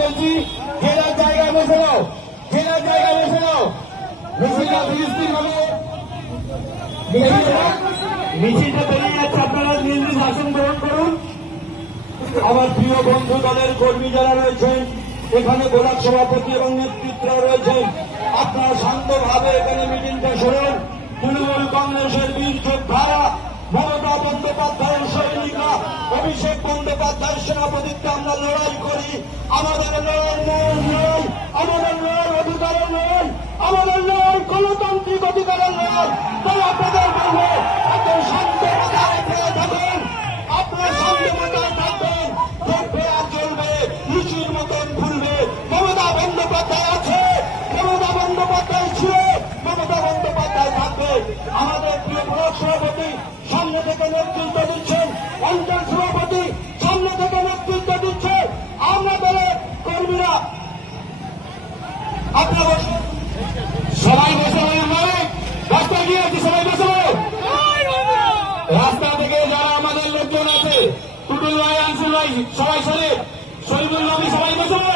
বলছি জেলার জায়গায় বসে নাও, জেলার জায়গায় বসে নাও। মিছিলটা ফিলিস্তিন হবে, মিছিলটা বেরিয়ে যাচ্ছে, আপনারা নিজ আসন গ্রহণ করুন। আমার প্রিয় বন্ধু দলের কর্মী যারা রয়েছেন এখানে, ব্লক সভাপতি এবং নেতৃত্বরা রয়েছেন, আপনারা শান্তভাবে এখানে মিটিংটা শুনুন। তৃণমূল কংগ্রেসের বীর যোদ্ধারা, মমতা বন্দ্যোপাধ্যায়ের সৈনিকরা, অভিষেক বন্দ্যোপাধ্যায়ের সেনাপতিত্বে আমরা লড়াই করি। আমাদের লড়াই নয়, আমাদের লড়াই অধিকারের নয়, আমাদের লড়াই গণতান্ত্রিক অধিকারের নয়। তাই আপনাদের বলবো একদম শান্ত মাথায় ফেলে থাকুন, আপনার শান্ত মাথায় থাকবেন, দেখবে আর চলবে, লুচির মতন ফুলবে। মমতা বন্দ্যোপাধ্যায় আছে, মমতা বন্দ্যোপাধ্যায় ছিল, মমতা বন্দ্যোপাধ্যায় থাকবে। আমাদের প্রিয় ব্লক সভাপতি সামনে থেকে নেতৃত্ব দিচ্ছেন, অঞ্চল সভাপতি সামনে থেকে নেতৃত্ব দিচ্ছে, আমরা দলের কর্মীরা। আপনারা সবাই বসে রাস্তায় গিয়ে আছি, সবাই বসে। রাস্তা থেকে যারা আমাদের লোকজন আছে, টুটুল ভাই, আনসুল ভাই, সবাই সরে, শরীফুল নবী, সবাই বসে।